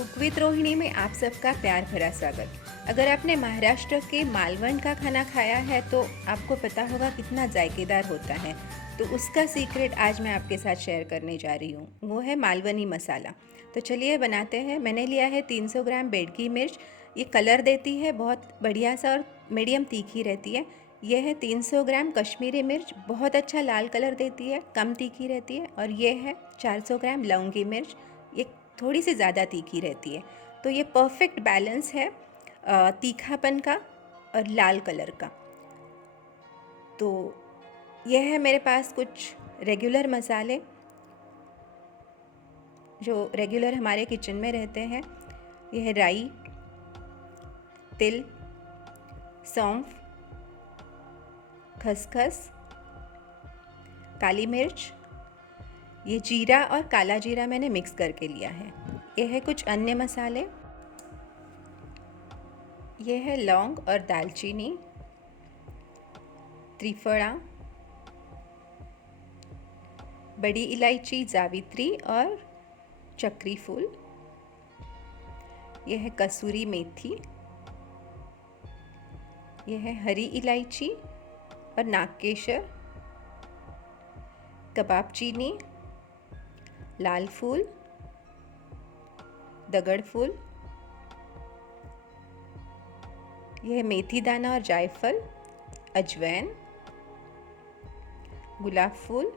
Cook with Rohini में आप सबका प्यार भरा स्वागत। अगर आपने महाराष्ट्र के मालवण का खाना खाया है तो आपको पता होगा कितना जायकेदार होता है। तो उसका सीक्रेट आज मैं आपके साथ शेयर करने जा रही हूँ, वो है मालवनी मसाला। तो चलिए बनाते हैं। मैंने लिया है 300 ग्राम बेडगी मिर्च। ये कलर देती है बहुत बढ़िया सा और मीडियम तीखी रहती है। यह है 300 ग्राम कश्मीरी मिर्च, बहुत अच्छा लाल कलर देती है, कम तीखी रहती है। और ये है 400 ग्राम लौंगी मिर्च, ये थोड़ी सी ज़्यादा तीखी रहती है। तो ये परफेक्ट बैलेंस है तीखापन का और लाल कलर का। तो यह है मेरे पास कुछ रेगुलर मसाले जो रेगुलर हमारे किचन में रहते हैं। यह है राई, तिल, सौंफ, खसखस, काली मिर्च, ये जीरा और काला जीरा मैंने मिक्स करके लिया है। यह है कुछ अन्य मसाले। यह है लौंग और दालचीनी, त्रिफला, बड़ी इलायची, जावित्री और चक्री फूल। यह है कसूरी मेथी, यह है हरी इलायची और नागकेसर, कबाब चीनी, लाल फूल, दगड़ फूल, यह मेथी दाना और जायफल, अजवाइन, गुलाब फूल,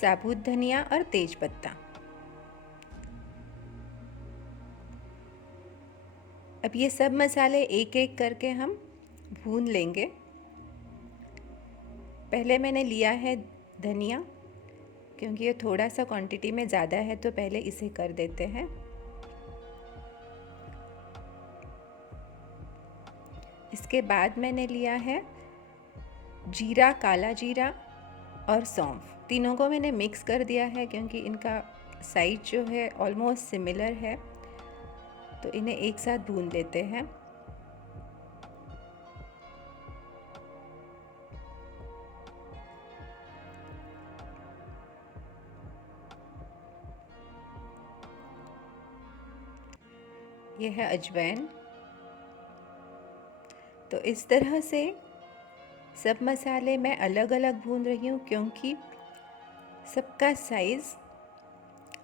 साबुत धनिया और तेज पत्ता। अब ये सब मसाले एक एक करके हम भून लेंगे। पहले मैंने लिया है धनिया, क्योंकि ये थोड़ा सा क्वांटिटी में ज़्यादा है तो पहले इसे कर देते हैं। इसके बाद मैंने लिया है जीरा, काला जीरा और सौंफ। तीनों को मैंने मिक्स कर दिया है क्योंकि इनका साइज जो है ऑलमोस्ट सिमिलर है, तो इन्हें एक साथ भून लेते हैं। यह है अजवाइन। तो इस तरह से सब मसाले मैं अलग अलग भून रही हूँ क्योंकि सबका साइज़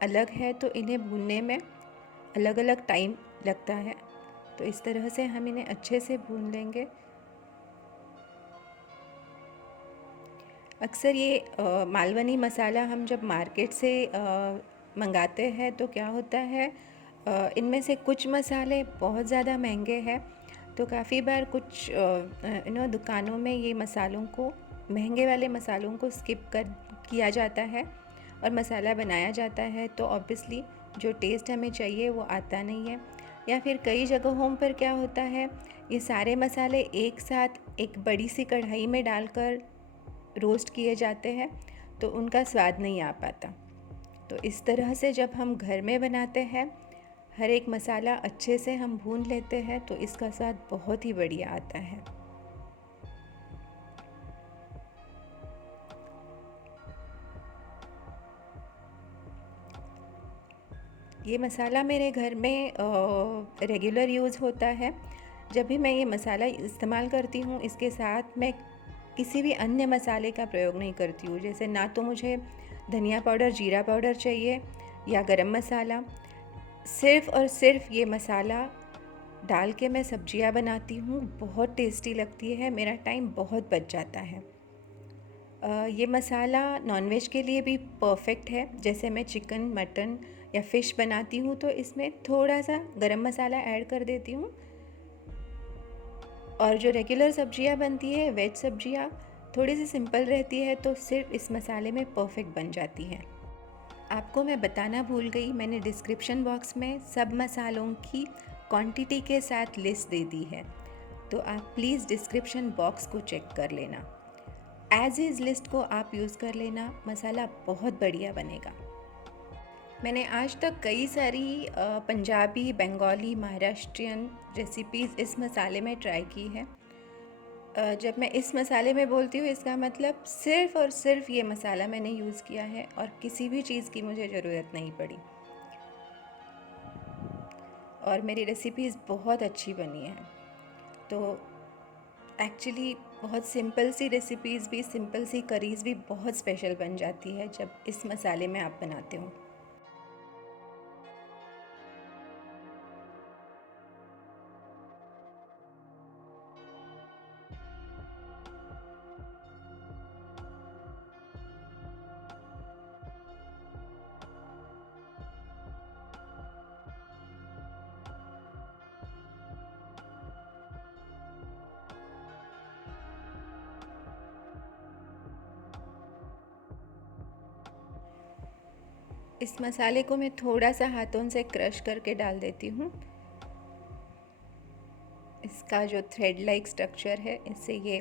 अलग है, तो इन्हें भूनने में अलग अलग टाइम लगता है। तो इस तरह से हम इन्हें अच्छे से भून लेंगे। अक्सर ये मालवनी मसाला हम जब मार्केट से मंगाते हैं तो क्या होता है, इनमें से कुछ मसाले बहुत ज़्यादा महंगे हैं। तो काफ़ी बार कुछ दुकानों में ये मसालों को, महंगे वाले मसालों को स्किप कर किया जाता है और मसाला बनाया जाता है, तो ऑब्वियसली जो टेस्ट हमें चाहिए वो आता नहीं है। या फिर कई जगहों पर क्या होता है, ये सारे मसाले एक साथ एक बड़ी सी कढ़ाई में डालकर रोस्ट किए जाते हैं, तो उनका स्वाद नहीं आ पाता। तो इस तरह से जब हम घर में बनाते हैं, हर एक मसाला अच्छे से हम भून लेते हैं, तो इसका स्वाद बहुत ही बढ़िया आता है। ये मसाला मेरे घर में रेगुलर यूज़ होता है। जब भी मैं ये मसाला इस्तेमाल करती हूँ, इसके साथ मैं किसी भी अन्य मसाले का प्रयोग नहीं करती हूँ। जैसे ना तो मुझे धनिया पाउडर, जीरा पाउडर चाहिए या गरम मसाला। सिर्फ़ और सिर्फ ये मसाला डाल के मैं सब्जियाँ बनाती हूँ, बहुत टेस्टी लगती है, मेरा टाइम बहुत बच जाता है। ये मसाला नॉनवेज के लिए भी परफेक्ट है। जैसे मैं चिकन, मटन या फ़िश बनाती हूँ तो इसमें थोड़ा सा गरम मसाला ऐड कर देती हूँ। और जो रेगुलर सब्जियाँ बनती है, वेज सब्जियाँ थोड़ी सी सिंपल रहती है, तो सिर्फ इस मसाले में परफेक्ट बन जाती हैं। आपको मैं बताना भूल गई, मैंने डिस्क्रिप्शन बॉक्स में सब मसालों की क्वांटिटी के साथ लिस्ट दे दी है, तो आप प्लीज़ डिस्क्रिप्शन बॉक्स को चेक कर लेना। एज इज़ लिस्ट को आप यूज़ कर लेना, मसाला बहुत बढ़िया बनेगा। मैंने आज तक कई सारी पंजाबी, बंगाली, महाराष्ट्रियन रेसिपीज़ इस मसाले में ट्राई की है। जब मैं इस मसाले में बोलती हूँ, इसका मतलब सिर्फ़ और सिर्फ़ ये मसाला मैंने यूज़ किया है और किसी भी चीज़ की मुझे ज़रूरत नहीं पड़ी। और मेरी रेसिपीज़ बहुत अच्छी बनी हैं। तो एक्चुअली बहुत सिंपल सी रेसिपीज़ भी, सिंपल सी करीज़ भी बहुत स्पेशल बन जाती है जब इस मसाले में आप बनाते हो। इस मसाले को मैं थोड़ा सा हाथों से क्रश करके डाल देती हूँ। इसका जो थ्रेड लाइक स्ट्रक्चर है, इससे ये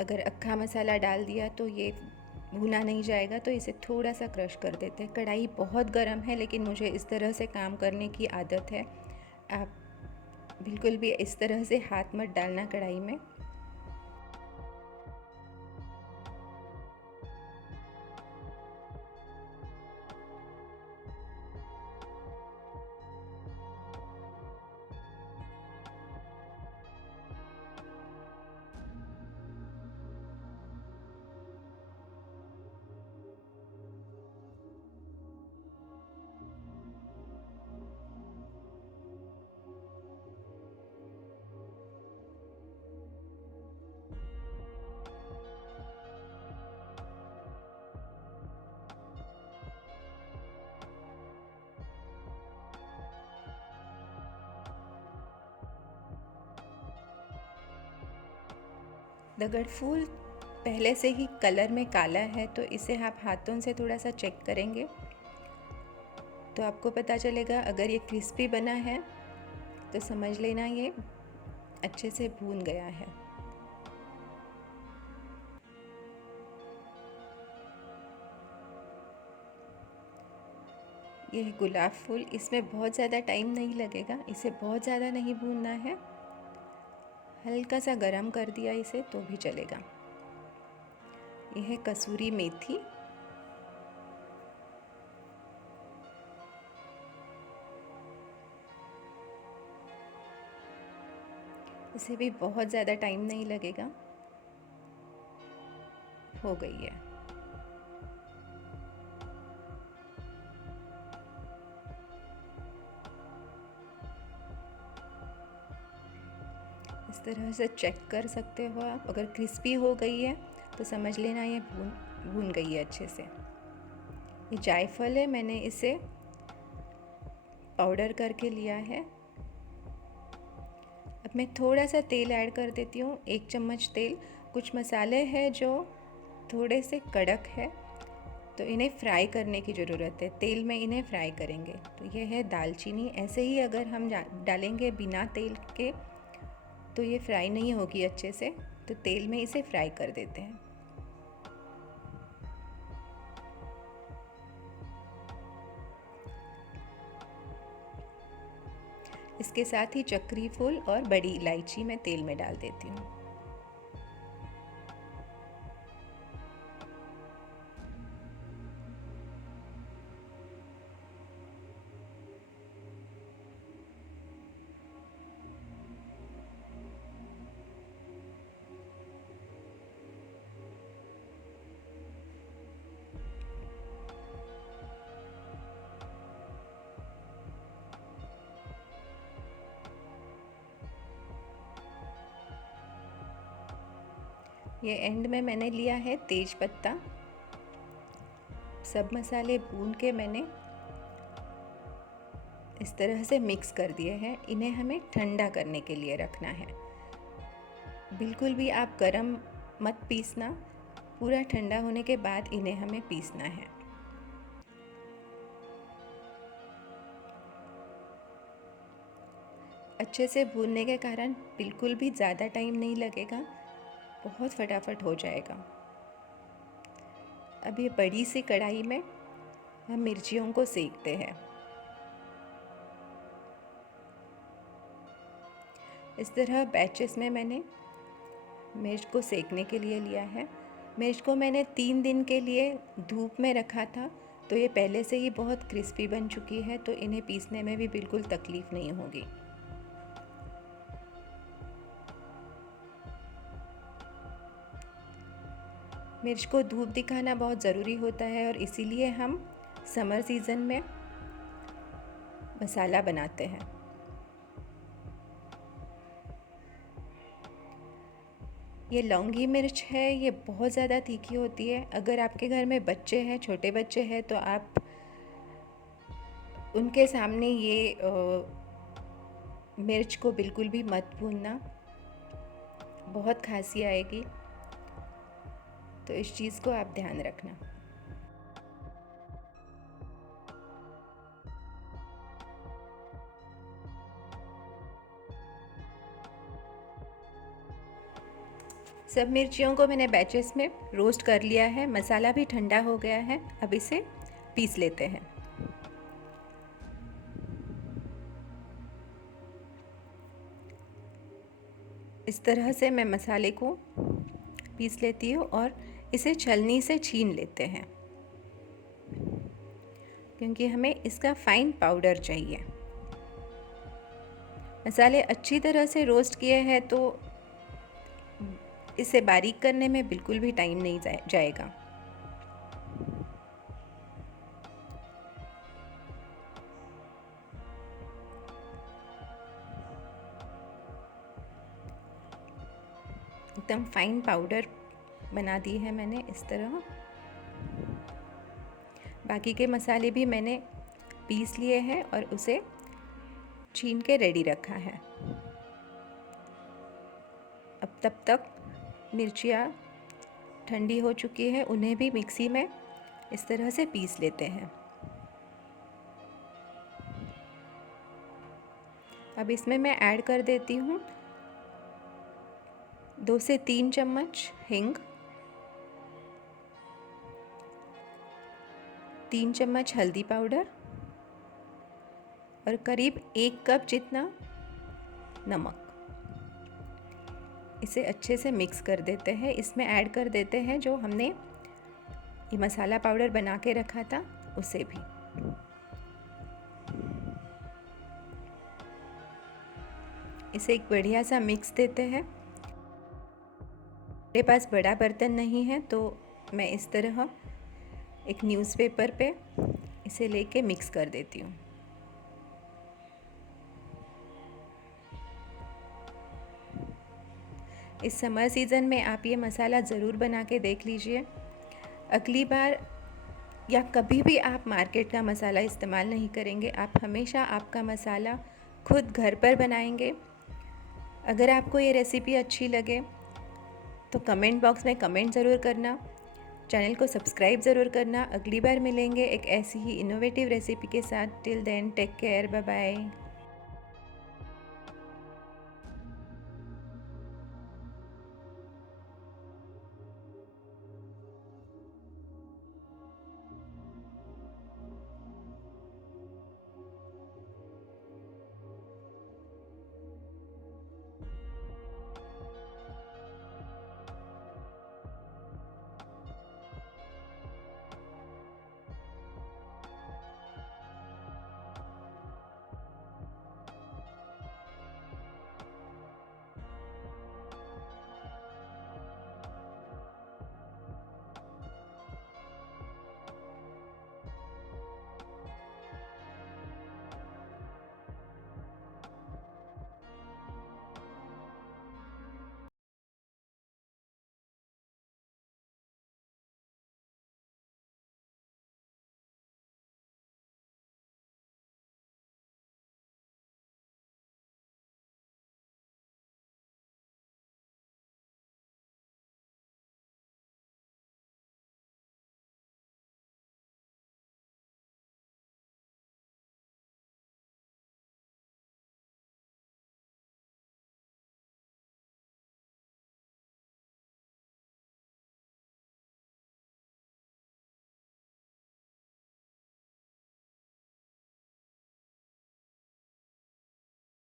अगर अक्खा मसाला डाल दिया तो ये भुना नहीं जाएगा, तो इसे थोड़ा सा क्रश कर देते हैं। कढ़ाई बहुत गर्म है, लेकिन मुझे इस तरह से काम करने की आदत है। आप बिल्कुल भी इस तरह से हाथ मत डालना कढ़ाई में। अगर फूल पहले से ही कलर में काला है तो इसे आप हाथों से थोड़ा सा चेक करेंगे तो आपको पता चलेगा। अगर ये क्रिस्पी बना है तो समझ लेना ये अच्छे से भून गया है। ये गुलाब फूल, इसमें बहुत ज़्यादा टाइम नहीं लगेगा, इसे बहुत ज़्यादा नहीं भूनना है। हल्का सा गरम कर दिया इसे तो भी चलेगा। यह है कसूरी मेथी। इसे भी बहुत ज़्यादा टाइम नहीं लगेगा, हो गई है। इस तरह से चेक कर सकते हो आप। अगर क्रिस्पी हो गई है तो समझ लेना ये भून गई है अच्छे से। ये जायफल है, मैंने इसे पाउडर करके लिया है। अब मैं थोड़ा सा तेल ऐड कर देती हूँ, 1 चम्मच तेल। कुछ मसाले हैं जो थोड़े से कड़क है तो इन्हें फ्राई करने की ज़रूरत है, तेल में इन्हें फ्राई करेंगे। तो यह है दालचीनी। ऐसे ही अगर हम डालेंगे बिना तेल के तो ये फ्राई नहीं होगी अच्छे से, तो तेल में इसे फ्राई कर देते हैं। इसके साथ ही चक्री फूल और बड़ी इलायची मैं तेल में डाल देती हूँ। ये एंड में मैंने लिया है तेज पत्ता। सब मसाले भून के मैंने इस तरह से मिक्स कर दिए हैं। इन्हें हमें ठंडा करने के लिए रखना है। बिल्कुल भी आप गरम मत पीसना, पूरा ठंडा होने के बाद इन्हें हमें पीसना है। अच्छे से भूनने के कारण बिल्कुल भी ज़्यादा टाइम नहीं लगेगा, बहुत फटाफट हो जाएगा। अब ये बड़ी सी कढ़ाई में हम मिर्चियों को सेकते हैं। इस तरह बैचेस में मैंने मिर्च को सेकने के लिए लिया है। मिर्च को मैंने 3 दिन के लिए धूप में रखा था, तो ये पहले से ही बहुत क्रिस्पी बन चुकी है, तो इन्हें पीसने में भी बिल्कुल तकलीफ़ नहीं होगी। मिर्च को धूप दिखाना बहुत ज़रूरी होता है और इसीलिए हम समर सीज़न में मसाला बनाते हैं। ये लौंगी मिर्च है, ये बहुत ज़्यादा तीखी होती है। अगर आपके घर में बच्चे हैं, छोटे बच्चे हैं, तो आप उनके सामने ये मिर्च को बिल्कुल भी मत भूनना, बहुत खांसी आएगी, तो इस चीज़ को आप ध्यान रखना। सब मिर्चियों को मैंने बैचेस में रोस्ट कर लिया है। मसाला भी ठंडा हो गया है। अब इसे पीस लेते हैं। इस तरह से मैं मसाले को पीस लेती हूँ और इसे छलनी से छीन लेते हैं, क्योंकि हमें इसका फाइन पाउडर चाहिए। मसाले अच्छी तरह से रोस्ट किए हैं तो इसे बारीक करने में बिल्कुल भी टाइम नहीं जाएगा। एकदम फाइन पाउडर बना दी है मैंने इस तरह। बाकी के मसाले भी मैंने पीस लिए हैं और उसे छीन के रेडी रखा है। अब तब तक मिर्चियाँ ठंडी हो चुकी है, उन्हें भी मिक्सी में इस तरह से पीस लेते हैं। अब इसमें मैं ऐड कर देती हूँ 2 से 3 चम्मच हींग, 3 चम्मच हल्दी पाउडर और करीब 1 कप जितना नमक। इसे अच्छे से मिक्स कर देते हैं। इसमें ऐड कर देते हैं जो हमने ये मसाला पाउडर बना के रखा था उसे भी। इसे एक बढ़िया सा मिक्स देते हैं। मेरे पास बड़ा बर्तन नहीं है तो मैं इस तरह एक न्यूज़पेपर पे इसे लेके मिक्स कर देती हूँ। इस समर सीज़न में आप ये मसाला ज़रूर बना के देख लीजिए। अगली बार या कभी भी आप मार्केट का मसाला इस्तेमाल नहीं करेंगे, आप हमेशा आपका मसाला खुद घर पर बनाएंगे। अगर आपको ये रेसिपी अच्छी लगे तो कमेंट बॉक्स में कमेंट ज़रूर करना, चैनल को सब्सक्राइब ज़रूर करना। अगली बार मिलेंगे एक ऐसी ही इनोवेटिव रेसिपी के साथ। Till then take care, bye bye.